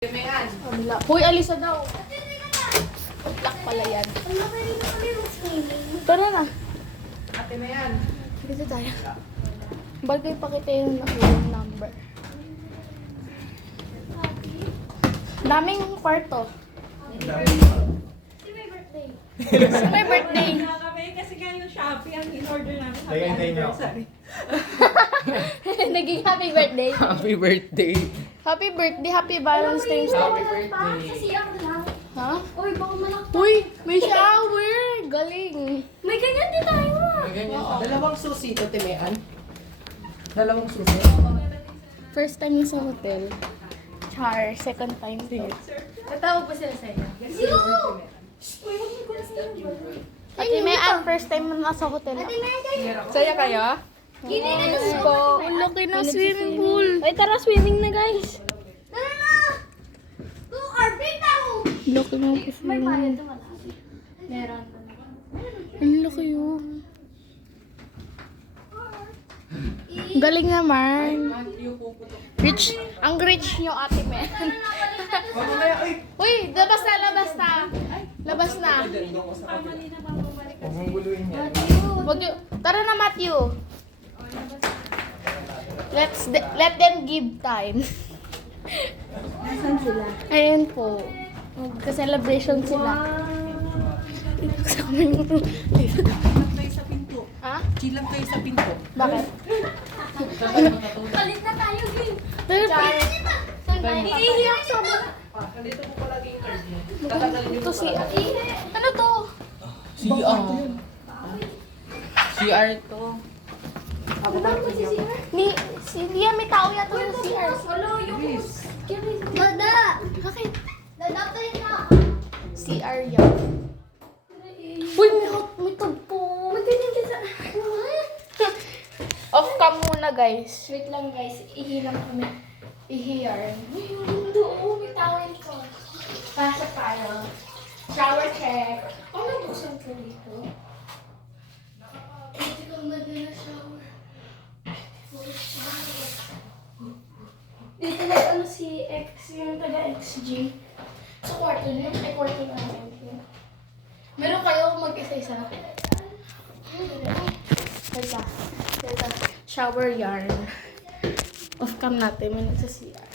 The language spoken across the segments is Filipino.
Hoy, alisa daw. Lock pala yan. Tara na. Ate na yan. Dito tayo. Bagay pakita yung number. Daming kwarto. Kasi may birthday. Kasi nga yung Shopee ang in-order namin. Tagay niyo. Naging happy birthday. Happy birthday. Happy birthday, happy Valentine's Happy Day. birthday. Ha? Uy, baka malaki. Uy, may shower. Galing. May ganyan din tayo. Dalawang susi ito, Timean. Dalawang susi. First time sa hotel. Char, second time. Natawag pa sila sa inyo. Uy, huwag mo ko na sila. Ate Mean, first time na nasa hotel. Saya kayo? Yes po. Ang laki ng swimming pool. Ay, tara, swimming na, guys. Laki ng swimming pool. Meron. Ang laki yun. Galing naman. Rich. Ang rich nyo, Ate Men. Uy, labas na, labas na. Labas na. Huwag mong guluhin yan. Tara na, Matthew. Let them give time. Nasaan sila? Ayan po. Magka-celebration sila. Kasama yung... Chill kayo sa pinto. Ha? Chill lang kayo sa pinto. Bakit? Palit na tayo, game. Pero Iiyak sa mga. Dito mo palagi yung card mo. Tatagalin niyo ito si... Ano to? CR. CR to. Si Lia, may tao yata sa CR. Wala, yung... Dada! Bakit? Dada, tayo na. CR yan. Uy, may tagpo. Magganyan ka sa... Off cam muna, guys. Wait lang, guys. Ihilang kami. I-here. Uy, yung mundo. Oh, may tawin ko. Pasok tayo. Shower check. Ano buksan ko dito? Hindi ko maganda shower. Dito na ano si X, yung taga-XG. Sa kwarto niyo. Ay, kwarto namin. Meron kayo mag-isa-isa. Teka. Shower yarn. Off cam natin. May nagsa-CR.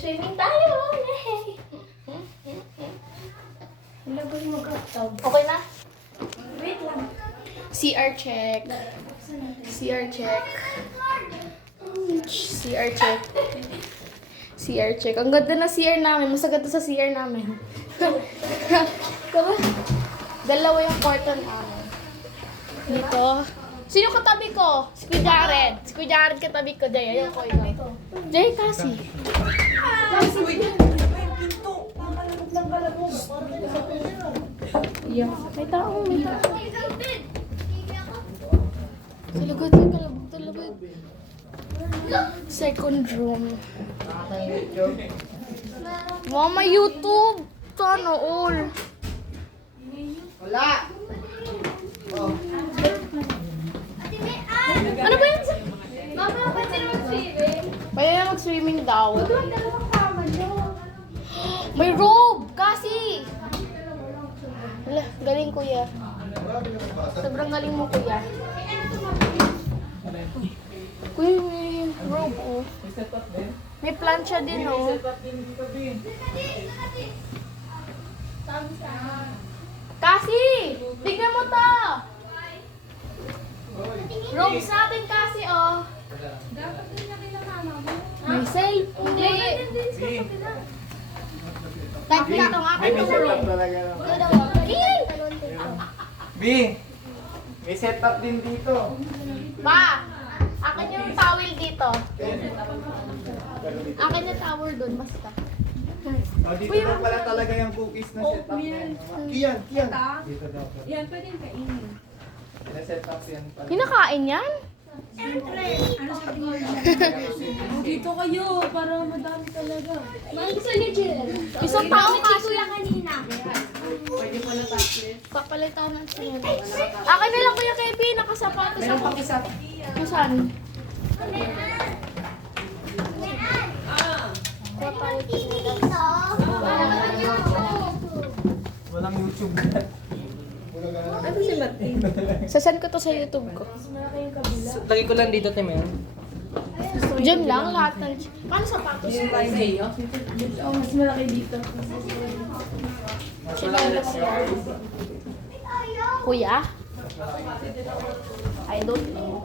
Swimming tayo! Yay! Lagay mo ka-tub. Okay na? Wait lang. CR check. CR check. CR check. CR check. Ang ganda na CR namin. Mas ganda sa CR namin. Diba? Dalawa yung kwarto namin. Dito. Sino katabi ko? Si Kuya Jared. Si Kuya Jared katabi ko. Jay, ayun ko ikaw. Jay, kasi. Yeah. May tao, may tao. Talagod, may kalabog, talabog. Second room. Mama, YouTube! Sana all. Wala! Ano ba yun? Mama, pwede naman swimming. Pwede na mag-swimming daw. Huwag dalawang kama niyo. May robe! Kasi! Wala, galing kuya. Sobrang galing mo kuya. Kuya, may robe oh. May set up din. May plancha din oh. Set up din dito din. Kasi! Tignan mo to! Robes natin kasi oh. Dapat din na kila mama mo. May safe. Hindi. Kahit dito nga May kayo set up robe. talaga. B! May set up din dito. Pa! Akin yung towel dito. Akin yung towel doon, basta. Oh, dito daw pala talaga yung cookies na set up yan. Kiyan, kiyan. Dito daw pala. Yan, pwede yung kainin. Na-set up yan pala. Hinakain yan? Ano sabi niyo? Dito kayo, para madami talaga. Mahal ko sa ni Jill. Isang tao kasi. Kuya kanina. Pwede pala tapos. Papalit ako ng sinunod. Akin na lang kuya Kevin, nakasapatos Meron ako. pang isa. Saan? sugat. Ano si Martin? Sasan ko to sa YouTube ko. Malaki yung kabila. Lagi ko lang dito, Timel. Diyan lang lahat ng... Paano sapatos? Oh, mas malaki dito. Kuya? I don't know.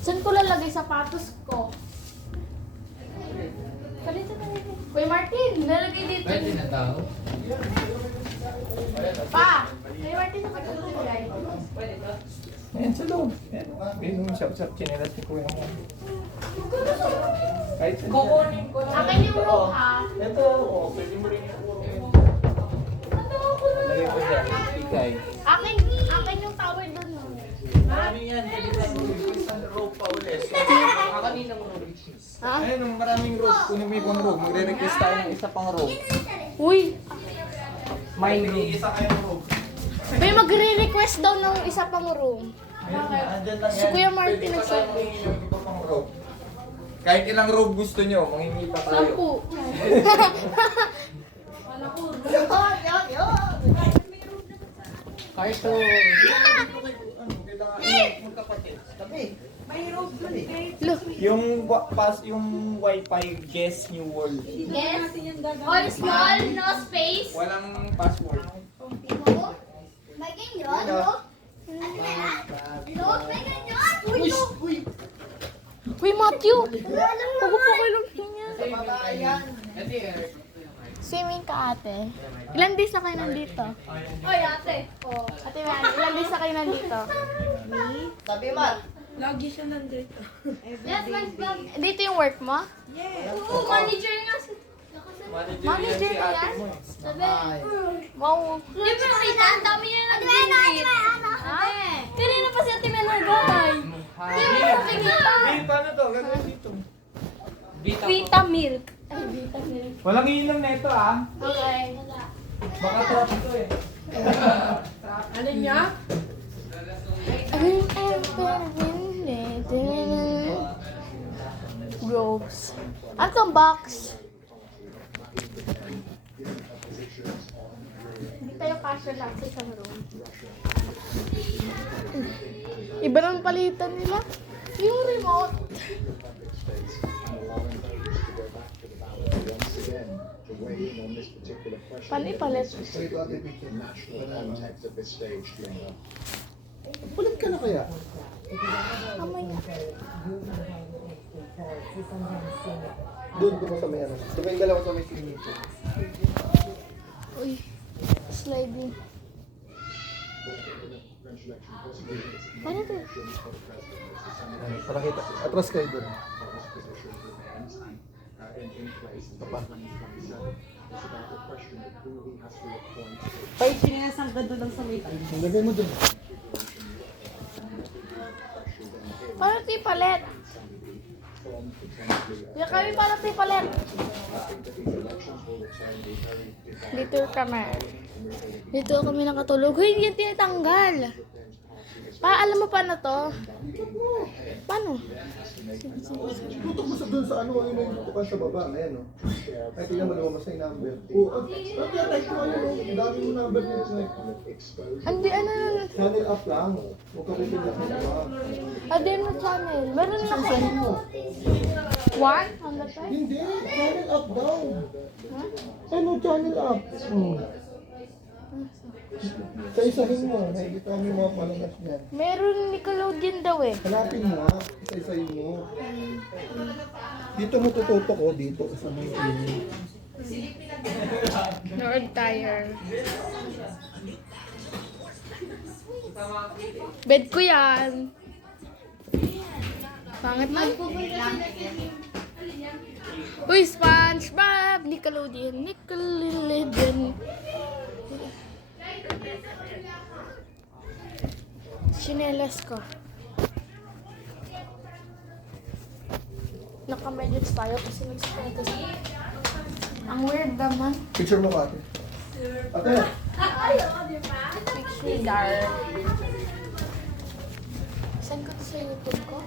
Saan ko lalagay sapatos ko? Kuya Martin, lalagay dito. Pwede na daw. Pa! Kuya Martin, saan ko lalagay? Ayan sa loob. Ayan. Yung shop-shop chinelas ni Kuya mo. Kahit sa Kukunin ko lang. Akin yung rope ha. Ito, pwede mo rin yung urong yun. Lagay ko dyan, bigay. Akin yung tower doon. No? Maraming yan, pwede tayo mag-request ng rope pa ulit. Ako ninang robe. Ha? Ayun, yung maraming rope. Kung may ibang rope, magre-request tayo ng isa pang rope. Uy! Mine room. Isa kayong rope. May magre-request daw ng isa pang room. Ayun, andyan lang Si yan. Kuya Martin Pwede pa nagsabi. tayo mangingi ng iba pang rope. Kahit ilang rope gusto nyo, mangingi pa tayo. 10. Cartoon. Look. Yung wifi guess new world. Yes. All small, no space. Walang password. May ganyan, no? No, may ganyan. Uy, no. Uy, Matthew! Huwag po kayo lang niya. Swimming ka, ate. Ilan days na kayo nandito? Oy, ate. Oh. Ate Man, ilan days na kayo nandito? Lagi siya nandito. Yes, man. Dito yung work mo? Oo, manager nga si... Manager na yan? Sabi. Wow. Di ba kita? Ang dami niya nag-visit. Ha? Kanina pa si Ate Mel nag-gaway. Di ba nakikita? Hey, paano to? Gagawin dito. Vita. Vita milk. Ay, Vita milk. Walang iinom na ito ah. Okay. Baka trap ito eh. Ano niya? Groves. Ano tong box? Hindi tayo kasya lang sa isang room. Iba naman palitan nila. Yung remote. Paano ipalit? Ulit ka na kaya? Mamaya. Doon ko sa may ano. Doon kayong dalawa sa may swimming pool. Uy. Sliding. Paano to? Para kita. Atras kayo doon. Papa. Ay, sinasang gado lang sa may Lagay mo doon. Paano ito ipalit? Kaya kami paano ito ipalit? Dito kami. Dito kami nakatulog. Uy, hindi yan tinatanggal. Alam mo paano to? Paano? Tutok mo sa doon sa ano. Ano yung tutukan sa baba. Ayan o. Ay, tingnan mo lumabas na yung number. Oo. Type ko ano. Ang dami mo number dito. Hindi, ano. Channel up lang. Huwag ka pipindak na ba? Adem na channel. Meron na ako. Isahin mo. One? Hanggang tayo? Hindi. Channel up daw. Ano channel up? Sa isahin mo. Nakikita mo yung mga palagas niyan. Meron Nickelodeon daw eh. Hanapin mo ha. Sa isahin mo. Dito mo tututok o dito sa may ini. Lord Tire. Bed ko yan. Pangit na. Uy, SpongeBob! Nickelodeon. Nickelodeon. Chinelas ko. Naka-medyas tayo kasi nagsipunta sa... Ang weird naman. Picture mo ka ate. Ate! Picture. Saan ko to sa YouTube ko?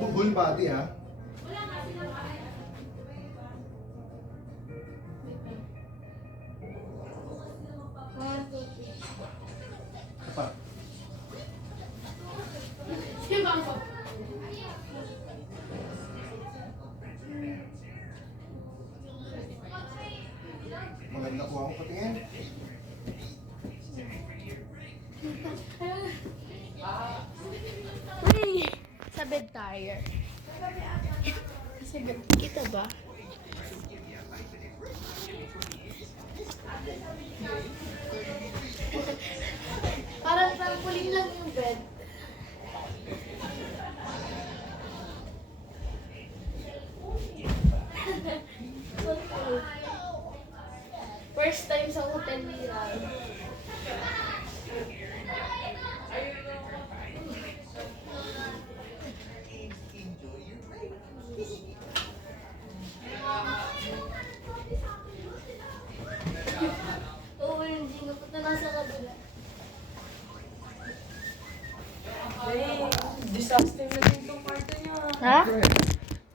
Bubul full body ha. Apa? Maganda po ako patingin. Uy! Sa bed tayo. Sa bed. Kita ba? Parang trampoline lang yung bed. First time sa hotel nila. Oo, hindi na punta na sa kabila. Disaster na din itong kwarto niya. Ha?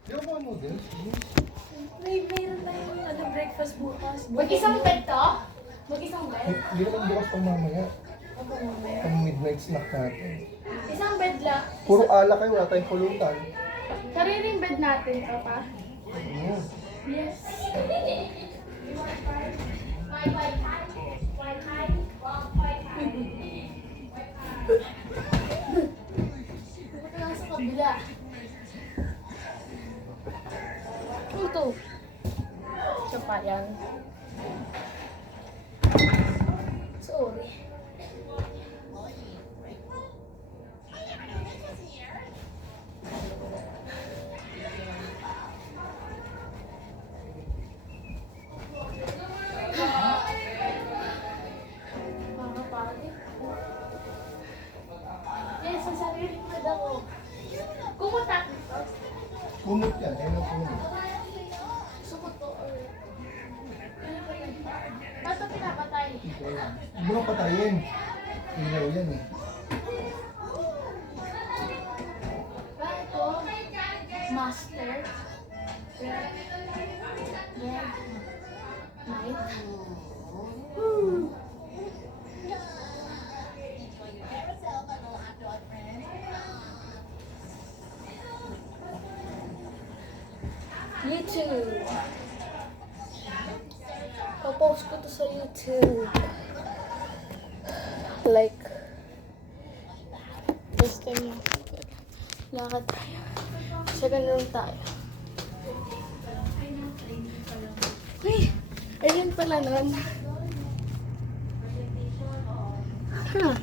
Di ako ano din. Mayroon tayong breakfast bukas. Mag-isang bed to? Mag-isang bed? Hindi naman bukas pang mamaya. Pang midnight snack natin. Isang bed lang. Puro alak kayo, wala tayong pulutan. Sariling bed natin, Papa. Ano? Yes. Pupunta lang sa kabila. Ito. Ito pa yan. Sorry. Mga pare. Yes, sa sarili ko ako. Kumutak. Kumot yan, ayun ang kumot. Gusto ko to. Ba't ito pinapatay? Hindi mo patayin. Ilaw yan eh. Ba ito? Master. Red. Red. Night. YouTube. Popost ko to sa YouTube. Like. This time lang. Lakad tayo. Sa ganun tayo. Uy! Ayun pala nun. Huh.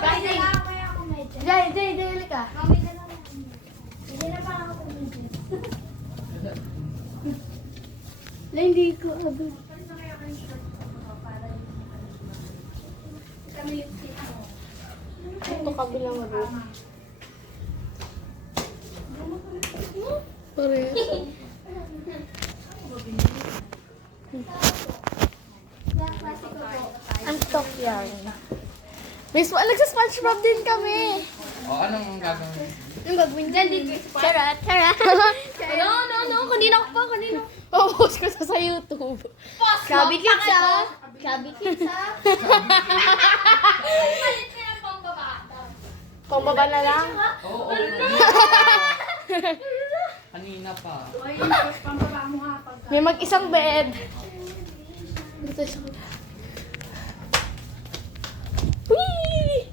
Kasi, Jay, halika. Hindi ko abot. Ito kabilang room. Parehas. Ang top yan. Nagsa-SpongeBob din kami. O, anong gagawin? Yung gagawin dyan, charot, charot. No, kanina ko pa, kanina. Post ko sa YouTube. Chubby Kids ah. Chubby Kids ah. Pambaba na lang. Oo, kanina pa. May mag-isang bed. Dito siya. Whee!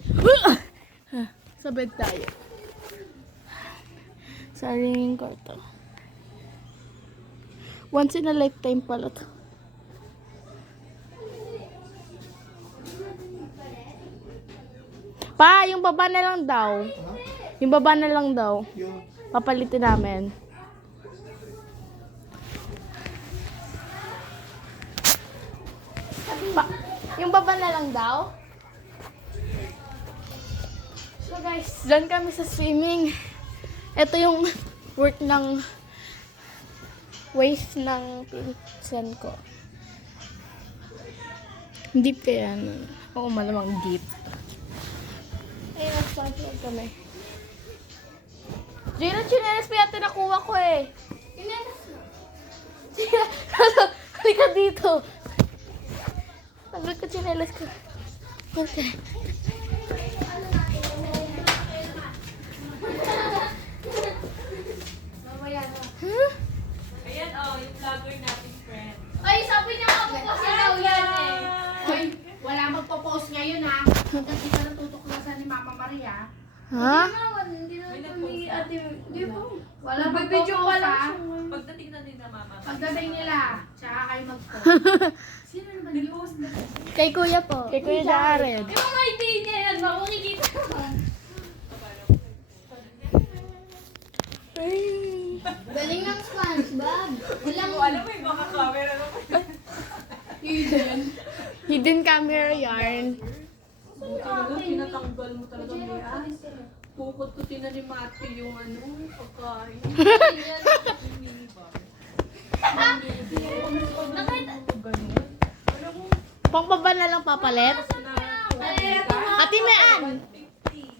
Sa bed tayo. Sariling kwarto. Once in a lifetime pala to. Pa, yung baba na lang daw. Yung baba na lang daw. Yung Papalitin namin. Yung baba na lang daw. So guys, dyan kami sa swimming. Ito yung work ng wave ng pinsan ko. Deep kaya. Oo, malamang deep. Ayun, Vlog kami. Jero, chinelas pa yata nakuha ko eh. Halika dito. Tagal ko chinelas ko. Okay. Huh? Ayan yung vlogger natin friend. Ay, sabi niya ako po si daw yan eh. Hoy, wala magpo-post ngayon ha. Kasi ka natutuklasan ni Mama Maria. Ha? Hindi May naman nag-post ni na. ate. Hindi po. Wala Mag-video magpo-post pa lang ha. siya. Pagdating na din na mama. Pagdating nila, tsaka kayo mag-post. Sino naman yun? Post na. Kay Kuya po. Kay Kuya Jared. Yung mga idea niya yan, makikita mo. Galing ng SpongeBob. Walang Alam mo yung mga camera naman. Hidden camera yarn. Talaga, tinatanggal mo talaga niya. Pukot ko tinanimate yung pagkain. Pangpaba na lang papalit. Ate Mean!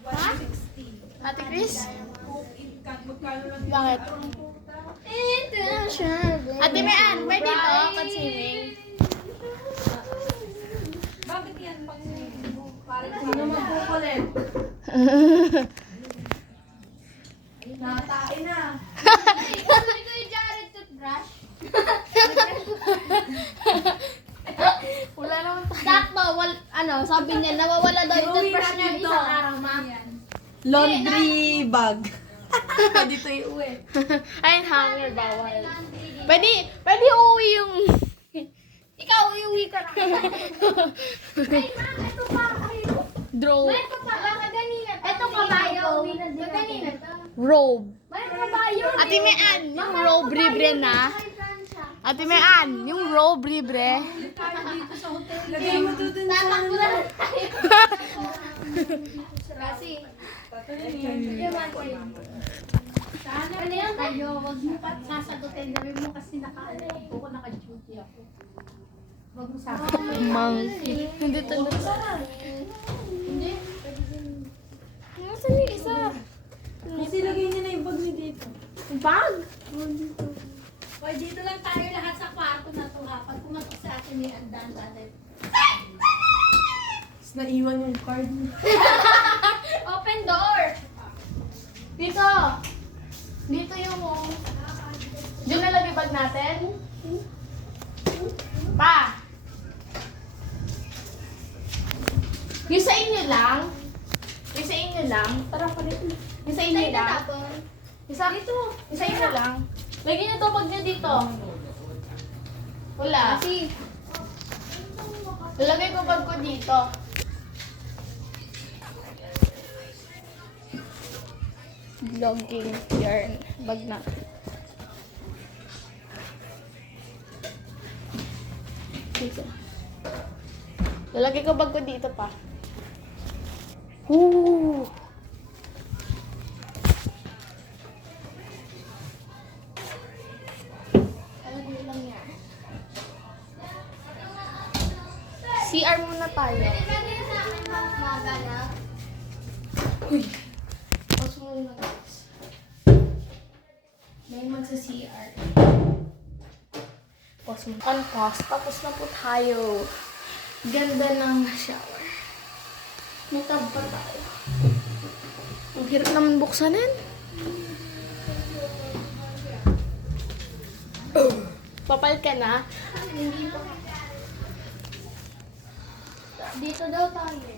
Ha? Ate Chris? Bakit? Ate Mean, pwede to? Pag-swimming? Bakit yan pang sino magpukulit? Natain na. Sabi ko yung Jared toothbrush. Wala naman tayo. Sakto, sabi niya, nawawala daw yung Iuwi toothbrush na niya dito. isang araw, ma. Laundry bag. Dito iuwi. Ayun, hanger bawal. Pwede uuwi yung... Ikaw, iuwi ka na. Ay, ma, ito pa. Draw. May papala ka ganina. Ito kabayo. Ganina to. Robe. May kabayo. Ate Mean, yung robe libre na. Ate Mean, yung robe libre. Lagay mo doon sa Tatakbo na lang tayo. Kasi, ano yan tayo? Huwag mo pa sasagutin. Gawin mo kasi naka-duty ako. Huwag mo sasagutin. Monkey. Hindi to. Hindi. Nasaan yung isa? Kasi lagay niya na yung bag niya dito. Bag? Hoy, dito lang tayo lahat sa kwarto na to ha. Pag pumatok sa akin ni Andan, tatay. Tapos naiwan yung card niya. Open door! Dito. Dito yung... Diyan nalagay bag natin. Pa! Yung sa inyo lang. Yung sa inyo lang. Tara pa rin. Yung sa inyo lang. Yung sa, yung sa inyo lang. Lagyan niyo to bag niyo dito. Wala. Kasi, Lalagay ko bag ko dito. Vlogging yarn. Bag na. Dito. Lalagay ko bag ko dito pa. Woo! Lalagay lang yan. CR muna tayo. lagyan sa akin magana. Uy! Pasok mo na guys. May magsa-CR. Pasok mo. Unpause. Tapos na po tayo. Ganda ng shower. May tub pa tayo. Ang hirap naman buksanin. Papalit ka na? Dito daw tayo.